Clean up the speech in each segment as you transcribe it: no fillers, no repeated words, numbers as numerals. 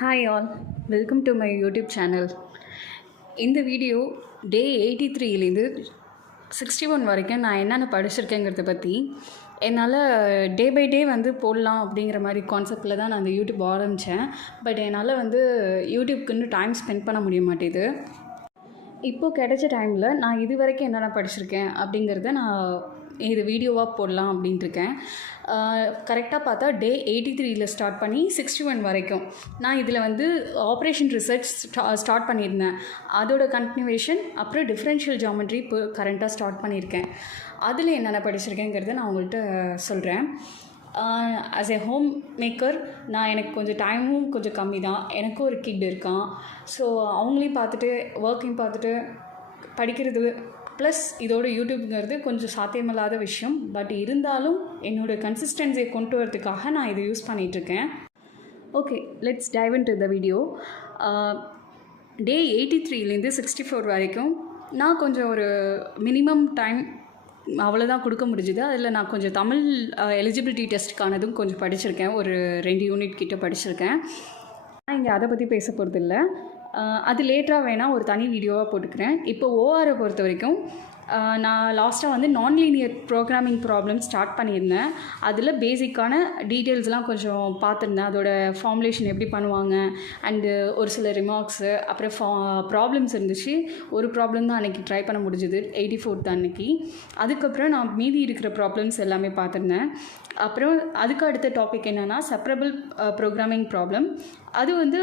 Hi all, welcome to my YouTube channel. இந்த video day 83லேருந்து 61 வரைக்கும் நான் என்னென்ன படிச்சிருக்கேங்கிறத பற்றி என்னால் டே பை டே வந்து போடலாம் அப்படிங்கிற மாதிரி கான்செப்டில் தான் நான் அந்த யூடியூப் ஆரம்பித்தேன். பட் என்னால் வந்து யூடியூப்க்குன்னு டைம் ஸ்பெண்ட் பண்ண முடிய மாட்டேது. இப்போது கிடைச்ச டைமில் நான் இது வரைக்கும் என்னென்ன படிச்சிருக்கேன் அப்படிங்கிறத நான் இது வீடியோவாக போடலாம் அப்படின்ட்டுருக்கேன். கரெக்டாக பார்த்தா டே 83ல் ஸ்டார்ட் பண்ணி 61 வரைக்கும் நான் இதில் வந்து ஆப்ரேஷன் ரிசர்ச் ஸ்டார்ட் பண்ணியிருந்தேன். அதோட கண்டினியூவேஷன் அப்புறம் டிஃப்ரென்ஷியல் ஜாமெட்ரி இப்போ கரண்ட்டாக ஸ்டார்ட் பண்ணியிருக்கேன். அதில் என்னென்ன படிச்சிருக்கேங்கிறத நான் உங்கள்கிட்ட சொல்கிறேன். ஆஸ் எ ஹோம் மேக்கர் எனக்கு கொஞ்சம் டைமும் கொஞ்சம் கம்மி தான். எனக்கும் ஒரு கிட் இருக்கான். ஸோ அவங்களையும் பார்த்துட்டு ஒர்க்கையும் பார்த்துட்டு படிக்கிறது ப்ளஸ் இதோட யூடியூப்ங்கிறது கொஞ்சம் சாத்தியமில்லாத விஷயம். பட் இருந்தாலும் என்னோடய கன்சிஸ்டன்சியை கொண்டு வரதுக்காக நான் இதை யூஸ் பண்ணிகிட்ருக்கேன். Okay, let's dive into the video. Day 83லேருந்து 64 வரைக்கும் நான் கொஞ்சம் ஒரு மினிமம் டைம் அவ்வளோதான் கொடுக்க முடிஞ்சுது. அதில் நான் கொஞ்சம் தமிழ் எலிஜிபிலிட்டி டெஸ்ட்டுக்கானதும் கொஞ்சம் படிச்சிருக்கேன். ஒரு 2 யூனிட் கிட்ட படிச்சிருக்கேன். நான் இங்கே அதை பற்றி பேச போகிறது இல்லை. அது லேட்டராக வேணால் ஒரு தனி வீடியோவாக போட்டுக்கிறேன். இப்போ ஓஆரை பொறுத்த வரைக்கும் நான் லாஸ்ட்டாக வந்து நான்லீனியர் ப்ரோக்ராமிங் ப்ராப்ளம் ஸ்டார்ட் பண்ணியிருந்தேன். அதில் பேசிக்கான டீட்டெயில்ஸ்லாம் கொஞ்சம் பார்த்துருந்தேன். அதோட ஃபார்முலேஷன் எப்படி பண்ணுவாங்க அண்டு ஒரு சில ரிமார்க்ஸு அப்புறம் ப்ராப்ளம்ஸ் இருந்துச்சு. ஒரு ப்ராப்ளம் தான் அன்றைக்கி ட்ரை பண்ண முடிஞ்சுது 84th அன்றைக்கி. அதுக்கப்புறம் நான் மீதி இருக்கிற ப்ராப்ளம்ஸ் எல்லாமே பார்த்துருந்தேன். அப்புறம் அதுக்கு அடுத்த டாபிக் என்னென்னா செப்பரபிள் ப்ரோக்ராமிங் ப்ராப்ளம். அது வந்து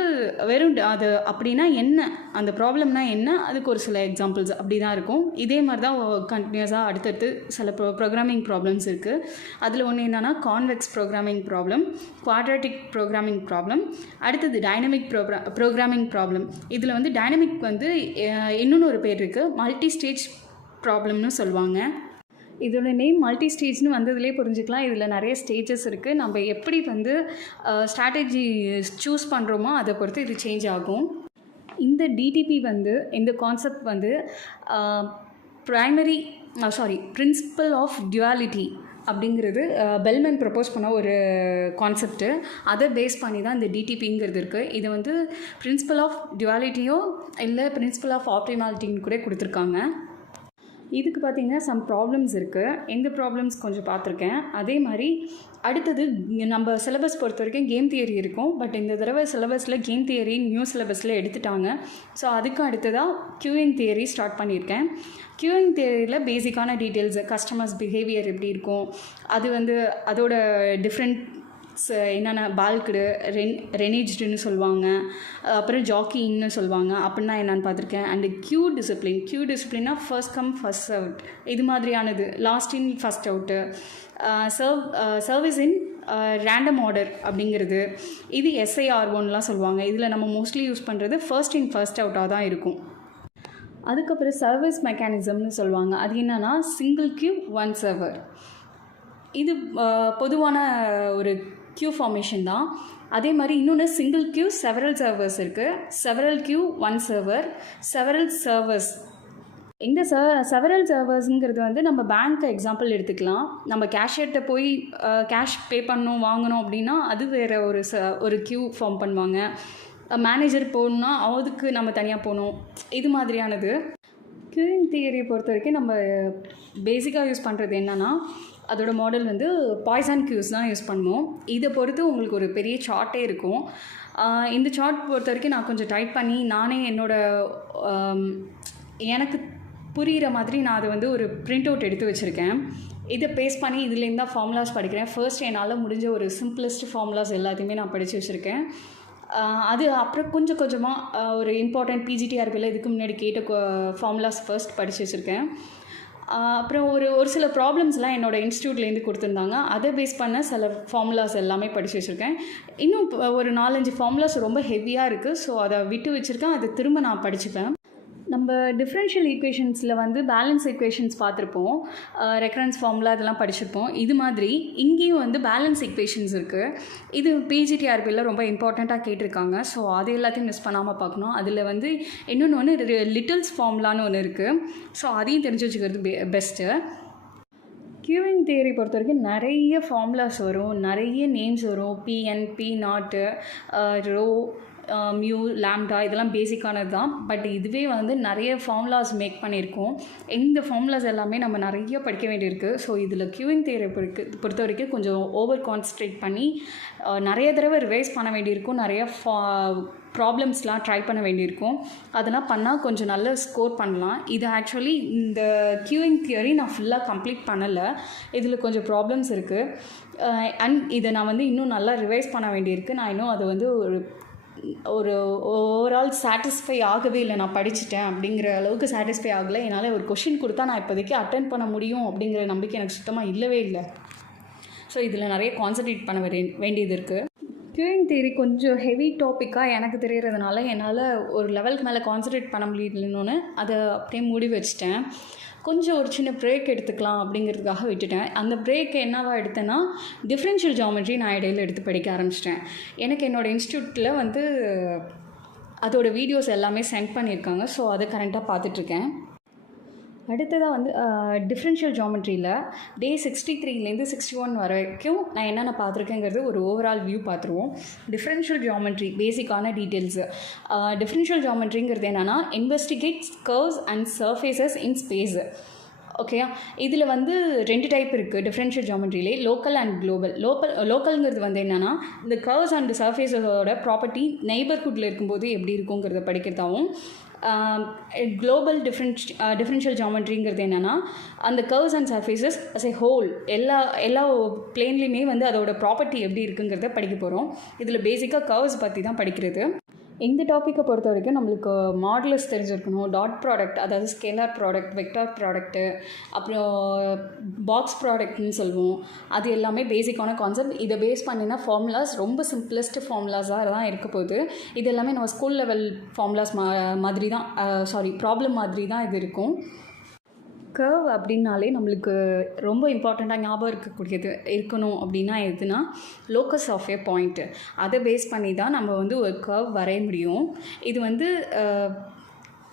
வெறும் அது அப்படின்னா என்ன, அந்த ப்ராப்ளம்னா என்ன, அதுக்கு ஒரு சில எக்ஸாம்பிள்ஸ் அப்படி தான் இருக்கும். இதே மாதிரி தான் கண்டினியூஸாக அடுத்தடுத்து சில ப்ரோக்ராமிங் ப்ராப்ளம்ஸ் இருக்குது. அதில் ஒன்று என்னென்னா convex programming problem, quadratic programming problem, அடுத்தது டைனமிக் ப்ரோக்ராமிங் ப்ராப்ளம். இதில் வந்து டைனமிக் வந்து இன்னொன்று ஒரு பேர் இருக்குது, மல்டி ஸ்டேஜ் ப்ராப்ளம்னு சொல்லுவாங்க. இதோட நேம் மல்டி ஸ்டேஜ்னு வந்ததுலேயே புரிஞ்சுக்கலாம். இதில் நிறைய ஸ்டேஜஸ் இருக்குது. நம்ம எப்படி வந்து ஸ்ட்ராட்டஜி சூஸ் பண்ணுறோமோ அதை பொறுத்து இது சேஞ்ச் ஆகும். இந்த டிடிபி வந்து இந்த கான்செப்ட் வந்து பிரின்சிபல் ஆஃப் டுவாலிட்டி அப்படிங்கிறது பெல்மேன் ப்ரப்போஸ் பண்ண ஒரு கான்செப்ட்டு. அதை பேஸ் பண்ணி தான் இந்த டிடிபிங்கிறது இருக்குது. இது வந்து பிரின்சிபல் ஆஃப் டுவாலிட்டியோ இல்லை பிரின்சிபல் ஆஃப் ஆப்டிமாலிட்டின்னு கூட கொடுத்துருக்காங்க. இதுக்கு பார்த்திங்கன்னா சம் ப்ராப்ளம்ஸ் இருக்குது. இந்த ப்ராப்ளம்ஸ் கொஞ்சம் பார்த்துருக்கேன். அதே மாதிரி அடுத்தது நம்ம சிலபஸ் பொறுத்த வரைக்கும் கேம் தியரி இருக்கும். பட் இந்த தடவை சிலபஸில் கேம் தியரி நியூ சிலபஸில் எடுத்துட்டாங்க. ஸோ அதுக்கு அடுத்ததாக கியூயிங் தியரி ஸ்டார்ட் பண்ணியிருக்கேன். கியூயிங் தியரியில் பேசிக்கான டீட்டெயில்ஸ், கஸ்டமர்ஸ் பிஹேவியர் எப்படி இருக்கும், அது வந்து அதோட டிஃப்ரெண்ட் என்னென்ன பால்குடு ரெனிஜ்டுன்னு சொல்லுவாங்க, அப்புறம் ஜாக்கிங்னு சொல்லுவாங்க, அப்படின்னா என்னென்னு பார்த்துருக்கேன். அண்டு கியூ டிசிப்ளின்னா ஃபர்ஸ்ட் கம் ஃபர்ஸ்ட் சர்வ்ட், இது மாதிரியானது. Last in first out, service in random order அப்படிங்கிறது. இது SIR1லாம் சொல்லுவாங்க. இதில் நம்ம மோஸ்ட்லி யூஸ் பண்ணுறது ஃபர்ஸ்ட் இன் ஃபர்ஸ்ட் அவுட்டாக தான் இருக்கும். அதுக்கப்புறம் சர்வீஸ் மெக்கானிசம்னு சொல்லுவாங்க. அது என்னென்னா சிங்கிள் கியூ ஒன் சர்வர். இது பொதுவான ஒரு கியூ ஃபார்மேஷன் தான். அதே மாதிரி இன்னொன்று சிங்கிள் கியூ செவரல் சர்வர்ஸ் இருக்குது. Several queue one server, several servers. இந்த செவரல் சர்வர்ஸுங்கிறது வந்து நம்ம பேங்க் எக்ஸாம்பிள் எடுத்துக்கலாம். நம்ம கேஷியர்கிட்ட போய் கேஷ் பே பண்ணணும் வாங்கணும் அப்படின்னா அது வேறு ஒரு கியூ ஃபார்ம் பண்ணுவாங்க. மேனேஜர் போகணுன்னா அதுக்கு நம்ம தனியாக போகணும். இது மாதிரியானது. கியூயிங் தியரியை பொறுத்த வரைக்கும் நம்ம பேசிக்காக யூஸ் பண்ணுறது என்னென்னா அதோட மாடல் வந்து பாய்சான் கியூஸ் தான் யூஸ் பண்ணுவோம். இதை பொறுத்து உங்களுக்கு ஒரு பெரிய சார்ட்டே இருக்கும். இந்த சார்ட் பொறுத்த வரைக்கும் நான் கொஞ்சம் டைப் பண்ணி நானே எனக்கு புரிகிற மாதிரி நான் அதை வந்து ஒரு பிரிண்ட் அவுட் எடுத்து வச்சுருக்கேன். இதை பேஸ் பண்ணி இதுலேருந்து தான் ஃபார்முலாஸ் படிக்கிறேன். ஃபர்ஸ்ட் என்னால் முடிஞ்ச ஒரு சிம்பிளஸ்ட் ஃபார்முலாஸ் எல்லாத்தையுமே நான் படித்து வச்சுருக்கேன். அது அப்புறம் கொஞ்சம் கொஞ்சமாக ஒரு இம்பார்ட்டண்ட் பிஜிடிஆர்பியில் இதுக்கு முன்னாடி கேட்ட ஃபார்முலாஸ் ஃபர்ஸ்ட் படித்து வச்சுருக்கேன். அப்புறம் ஒரு சில ப்ராப்ளம்ஸ்லாம் என்னோடய இன்ஸ்டியூட்லேருந்து கொடுத்துருந்தாங்க. அதை பேஸ் பண்ண சில ஃபார்முலாஸ் எல்லாமே படித்து வச்சுருக்கேன். இன்னும் ஒரு 4-5 ஃபார்முலாஸ் ரொம்ப ஹெவியாக இருக்குது. ஸோ அதை விட்டு வச்சுருக்கேன். அதை திரும்ப நான் படிச்சுப்பேன். நம்ம டிஃப்ரென்ஷியல் ஈக்குவேஷன்ஸில் வந்து பேலன்ஸ் ஈக்குவேஷன்ஸ் பார்த்துருப்போம், ரெக்கரன்ஸ் ஃபார்முலா இதெல்லாம் படிச்சிருப்போம். இது மாதிரி இங்கேயும் வந்து பேலன்ஸ் ஈக்குவேஷன்ஸ் இருக்குது. இது பிஜிடிஆர்பியில் ரொம்ப இம்பார்ட்டண்ட்டாக கேட்டிருக்காங்க. ஸோ அது எல்லாத்தையும் மிஸ் பண்ணாமல் பார்க்கணும். அதில் வந்து லிட்டில்ஸ் ஃபார்முலான்னு ஒன்று இருக்குது. ஸோ அதையும் தெரிஞ்சு வச்சுக்கிறது பெஸ்ட்டு. கியூவிங் தியரி பொறுத்த வரைக்கும் நிறைய ஃபார்முலாஸ் வரும், நிறைய நேம்ஸ் வரும். பிஎன், பி நாட்டு, ரோ, மியூ, லாம்டா இதெல்லாம் பேசிக்கானது தான். பட் இதுவே வந்து நிறைய ஃபார்முலாஸ் மேக் பண்ணியிருக்கோம். இந்த ஃபார்முலாஸ் எல்லாமே நம்ம நிறைய படிக்க வேண்டியிருக்கு. ஸோ இதில் கியூவிங் தியரி பொறுத்த வரைக்கும் கொஞ்சம் ஓவர் கான்சன்ட்ரேட் பண்ணி நிறைய தடவை ரிவைஸ் பண்ண வேண்டியிருக்கும். நிறைய ப்ராப்ளம்ஸ்லாம் ட்ரை பண்ண வேண்டியிருக்கும். அதெல்லாம் பண்ணால் கொஞ்சம் நல்ல ஸ்கோர் பண்ணலாம். இது ஆக்சுவலி இந்த கியூவிங் தியரி நான் ஃபுல்லாக கம்ப்ளீட் பண்ணலை. இதில் கொஞ்சம் ப்ராப்ளம்ஸ் இருக்குது. அண்ட் இதை நான் வந்து இன்னும் நல்லா ரிவைஸ் பண்ண வேண்டியிருக்கு. நான் இன்னும் அது வந்து ஒரு ஓவரால் சாட்டிஸ்ஃபை ஆகவே இல்லை. நான் படிச்சுட்டேன் அப்படிங்கிற அளவுக்கு சாட்டிஸ்ஃபை ஆகலை. என்னால் ஒரு கொஷின் கொடுத்தா நான் இப்போதைக்கு அட்டென்ட் பண்ண முடியும் அப்படிங்கிற நம்பிக்கை எனக்கு சுத்தமாக இல்லவே இல்லை. ஸோ இதில் நிறைய கான்சன்ட்ரேட் பண்ண வேண்டியது இருக்குது. கியூவிங் தியரி கொஞ்சம் ஹெவி டாப்பிக்காக எனக்கு தெரியறதுனால என்னால் ஒரு லெவலுக்கு மேலே கான்சன்ட்ரேட் பண்ண முடியலன்னு அதை அப்படியே மூடி வச்சிட்டேன். கொஞ்சம் ஒரு சின்ன பிரேக் எடுத்துக்கலாம் அப்படிங்கிறதுக்காக விட்டுட்டேன். அந்த பிரேக் என்னவா எடுத்தேன்னா, டிஃப்ரென்ஷியல் ஜியாமெட்ரி நான் இடையில எடுத்து படிக்க ஆரம்பிச்சிட்டேன். எனக்கு என்னோடய இன்ஸ்டியூட்டில் வந்து அதோட வீடியோஸ் எல்லாமே சென்ட் பண்ணியிருக்காங்க. ஸோ அதை கரண்ட்டாக பார்த்துட்ருக்கேன். அடுத்ததாக வந்து டிஃப்ரென்ஷியல் ஜியாமெட்ரியில் டே 63லேருந்து 61 வரைக்கும் நான் என்னென்ன பார்த்துருக்கேங்கிறது ஒரு ஓவரால் வியூ பார்த்துருவோம். டிஃப்ரென்ஷியல் ஜியாமெட்ரி பேசிக்கான டீட்டெயில்ஸு. டிஃப்ரென்ஷியல் ஜியாமெட்ரிங்கிறது என்னென்னா, investigates curves and surfaces in space. ஓகேயா, இதில் வந்து 2 டைப் இருக்குது டிஃப்ரென்ஷியல் ஜியாமெட்ரியிலே, லோக்கல் அண்ட் குளோபல். லோக்கல்ங்கிறது வந்து என்னென்னா, இந்த கர்வ்ஸ் அண்ட் சர்ஃபேஸோட ப்ராப்பர்ட்டி நெய்பர்ஹுட்டில் இருக்கும்போது எப்படி இருக்குங்கிறத படிக்கிறதாகவும், குளோபல் டிஃப்ரென்ஷியல் ஜியாமெட்ரிங்கிறது என்னென்னா, அந்த curves and surfaces as a whole எல்லா பிளேன்லேயுமே வந்து அதோட ப்ராப்பர்ட்டி எப்படி இருக்குங்கிறத படிக்க போகிறோம். இதில் பேசிக்காக கர்வ்ஸ் பற்றி தான் படிக்கிறது. இந்த டாப்பிக்கை பொறுத்த வரைக்கும் நம்மளுக்கு மாடுலஸ் தெரிஞ்சிருக்கணும், டாட் ப்ராடக்ட், அதாவது ஸ்கேலார் ப்ராடக்ட், வெக்டார் ப்ராடக்ட்டு, அப்புறம் பாக்ஸ் ப்ராடக்ட்னு சொல்லுவோம். அது எல்லாமே பேசிக்கான கான்செப்ட். இதை பேஸ் பண்ணினா ஃபார்முலாஸ் ரொம்ப சிம்பிளஸ்ட் ஃபார்முலாஸாக தான் இருக்க போகுது. இது எல்லாமே நம்ம ஸ்கூல் லெவல் ஃபார்முலாஸ் மாதிரி தான், ப்ராப்ளம் மாதிரி தான் இது இருக்கும். கர்வ் அப்படின்னாலே நம்மளுக்கு ரொம்ப இம்பார்ட்டண்ட்டாக ஞாபகம் இருக்கணும் அப்படின்னா எதுனா, லோக்கஸ் ஆஃப் ஏ பாயிண்ட்டு. அதை பேஸ் பண்ணி தான் நம்ம வந்து ஒரு கர்வ் வரைய முடியும். இது வந்து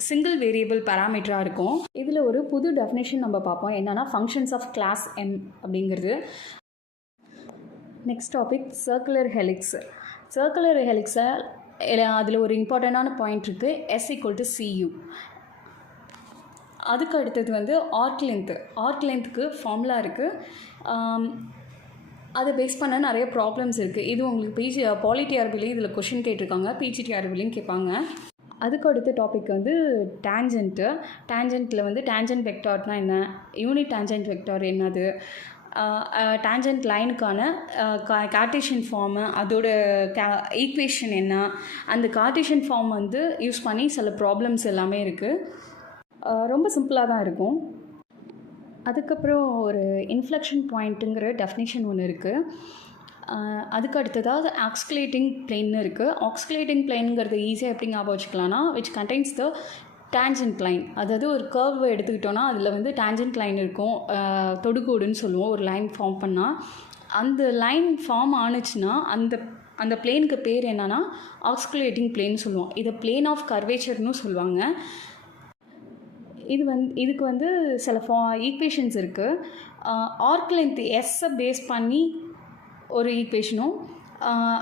சிங்கிள் வேரியபிள் பேராமீட்டராக இருக்கும். இதில் ஒரு புது டெஃபினேஷன் நம்ம பார்ப்போம். என்னென்னா, ஃபங்க்ஷன்ஸ் ஆஃப் கிளாஸ் M அப்படிங்கிறது. Next topic circular helix. Circular ஹெலிக்ஸில் அதில் ஒரு இம்பார்ட்டண்ட்டான பாயிண்ட் இருக்குது, S=CU. அதுக்கு அடுத்தது வந்து ஆர்க் லென்த்துக்கு ஃபார்முலா இருக்குது. அதை பேஸ் பண்ண நிறைய ப்ராப்ளம்ஸ் இருக்குது. இது உங்களுக்கு பாலிடிஆர்பிலையும் இதில் கொஷின் கேட்டிருக்காங்க, பிஜிடிஆர்பிலையும் கேட்பாங்க. அதுக்கு அடுத்த டாபிக் வந்து டேஞ்சென்ட்டில் வந்து டேஞ்சென்ட் வெக்டார்னா என்ன, யூனிட் டேஞ்சென்ட் வெக்டார் என்னது, டேஞ்சென்ட் லைனுக்கான கார்ட்டீசியன் ஃபார்மு, அதோட ஈக்குவேஷன் என்ன, அந்த கார்ட்டீசியன் ஃபார்ம் வந்து யூஸ் பண்ணி சில ப்ராப்ளம்ஸ் எல்லாமே இருக்குது. ரொம்ப சிம்பிளாக தான் இருக்கும். அதுக்கப்புறம் ஒரு இன்ஃப்ளெக்ஷன் பாயிண்ட்டுங்கிற டெஃபினிஷன் ஒன்று இருக்குது. அதுக்கு அடுத்ததாக ஆக்ஸ்குலேட்டிங் பிளேன்னு இருக்குது. ஆக்ஸ்குலேட்டிங் பிளேனுங்கிறது ஈஸியாக எப்படி ஞாபகம் வச்சுக்கலாம்னா, which contains the tangent line. அதாவது ஒரு கர்வ் எடுத்துக்கிட்டோன்னா அதில் வந்து டேஞ்சென்ட் லைன் இருக்கும், தொடுகோடுன்னு சொல்லுவோம். ஒரு லைன் ஃபார்ம் பண்ணால் அந்த லைன் ஃபார்ம் ஆணுச்சுன்னா அந்த பிளேனுக்கு பேர் என்னென்னா ஆக்ஸ்குலேட்டிங் பிளேன்னு சொல்லுவோம். இதை பிளேன் ஆஃப் கர்வேச்சர்னு சொல்லுவாங்க. இதுக்கு வந்து சில ஈக்குவேஷன்ஸ் இருக்குது. ஆர்க் லென்த் எஸ்ஸை பேஸ் பண்ணி ஒரு ஈக்குவேஷனும்,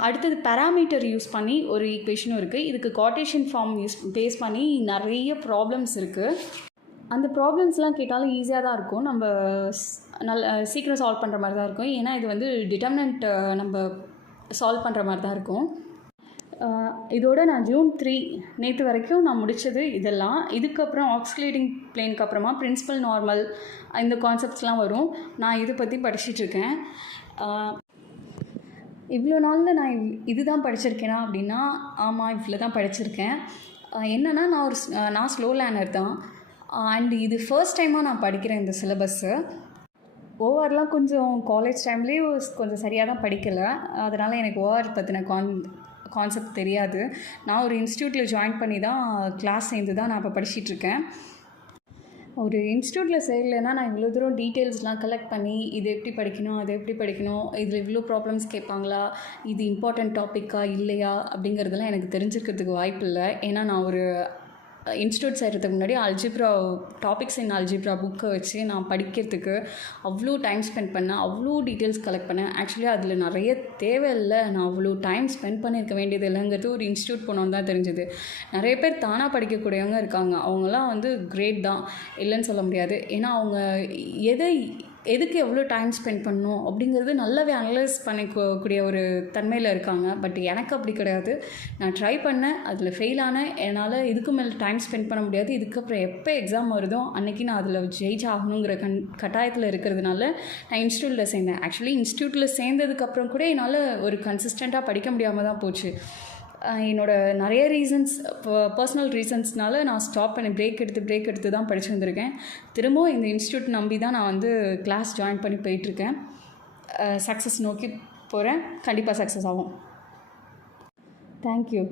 அடுத்தது பேராமீட்டர் யூஸ் பண்ணி ஒரு ஈக்குவேஷனும் இருக்குது. இதுக்கு கார்ட்டீசியன் ஃபார்ம் பேஸ் பண்ணி நிறைய ப்ராப்ளம்ஸ் இருக்குது. அந்த ப்ராப்ளம்ஸ்லாம் கேட்டாலும் ஈஸியாக தான் இருக்கும், நம்ம சீக்கிரம் சால்வ் பண்ணுற மாதிரி தான் இருக்கும். ஏன்னா இது வந்து டிட்டர்மினன்ட் நம்ம சால்வ் பண்ணுற மாதிரி தான் இருக்கும். இதோட நான் June 3 நேற்று வரைக்கும் நான் முடித்தது இதெல்லாம். இதுக்கப்புறம் ஆக்ஸ்குலேட்டிங் பிளேனுக்கு அப்புறமா பிரின்சிபல் நார்மல் இந்த கான்செப்ட்ஸ்லாம் வரும். நான் இதை பற்றி படிச்சிட்ருக்கேன். இவ்வளோ நாளில் நான் இது தான் படிச்சிருக்கேனா அப்படின்னா, ஆமாம், இவ்வளோ தான் படிச்சிருக்கேன். என்னென்னா, நான் ஸ்லோ லேர்னர் தான். அண்ட் இது ஃபர்ஸ்ட் டைமாக நான் படிக்கிறேன் இந்த சிலபஸ்ஸு. ஓஆர்லாம் கொஞ்சம் காலேஜ் டைம்லேயே கொஞ்சம் சரியாக தான் படிக்கலை. அதனால் எனக்கு ஓஆர் பற்றின கான்செப்ட் தெரியாது. நான் ஒரு இன்ஸ்டியூட்டில் ஜாயின் பண்ணி தான் கிளாஸ் சேர்ந்து தான் நான் இப்போ படிச்சிட்ருக்கேன். ஒரு இன்ஸ்டியூட்டில் சேரலைன்னா நான் இவ்வளோ தூரம் டீட்டெயில்ஸ்லாம் கலெக்ட் பண்ணி இது எப்படி படிக்கணும், அது எப்படி படிக்கணும், இதில் இவ்வளோ ப்ராப்ளம்ஸ் கேட்பாங்களா, இது இம்பார்ட்டண்ட் டாப்பிக்கா இல்லையா அப்படிங்கிறதெல்லாம் எனக்கு தெரிஞ்சுக்கிறதுக்கு வாய்ப்பு இல்லை. ஏன்னா நான் ஒரு இன்ஸ்டியூட் சேர்கிறதுக்கு முன்னாடி அல்ஜிப்ரா டாபிக்ஸ் இன் அல்ஜிப்ரா புக்கை வச்சு நான் படிக்கிறதுக்கு அவ்வளோ டைம் ஸ்பெண்ட் பண்ணேன், அவ்வளோ டீட்டெயில்ஸ் கலெக்ட் பண்ணேன். ஆக்சுவலி அதில் நிறைய தேவையில்லை, நான் அவ்வளோ டைம் ஸ்பெண்ட் பண்ணியிருக்க வேண்டியது இல்லைங்கிறது ஒரு இன்ஸ்டியூட் போனோன்னு தான் தெரிஞ்சுது. நிறைய பேர் தானாக படிக்கக்கூடியவங்க இருக்காங்க, அவங்களாம் வந்து கிரேட் தான், இல்லைன்னு சொல்ல முடியாது. ஏன்னா அவங்க எதுக்கு எவ்வளோ டைம் ஸ்பெண்ட் பண்ணணும் அப்படிங்கிறது நல்லாவே அனலைஸ் பண்ணிக்கக்கூடிய ஒரு தன்மையில் இருக்காங்க. பட் எனக்கு அப்படி கிடையாது. நான் ட்ரை பண்ணேன், அதில் ஃபெயில் ஆனேன். என்னால் இதுக்கு மேலே டைம் ஸ்பெண்ட் பண்ண முடியாது. இதுக்கப்புறம் எப்போ எக்ஸாம் வருதோ அன்றைக்கி நான் அதில் ஜெயிச்சாகணுங்கிற கட்டாயத்தில் இருக்கிறதுனால நான் இன்ஸ்டியூட்டில் சேர்ந்தேன். ஆக்சுவலி இன்ஸ்டியூட்டில் சேர்ந்ததுக்கப்புறம் கூட என்னால் ஒரு கன்சிஸ்டண்ட்டாக படிக்க முடியாமல் தான் போச்சு. என்னோடய நிறைய ரீசன்ஸ், பர்சனல் ரீசன்ஸ்னால நான் ஸ்டாப் பண்ணி பிரேக் எடுத்து தான் படிச்சு வந்திருக்கேன். திரும்பவும் இந்த இன்ஸ்டியூட் நம்பி தான் நான் வந்து கிளாஸ் ஜாயின் பண்ணி போயிட்டுருக்கேன். சக்ஸஸ் நோக்கி போகிறேன். கண்டிப்பாக சக்ஸஸ் ஆகும். தேங்க்யூ.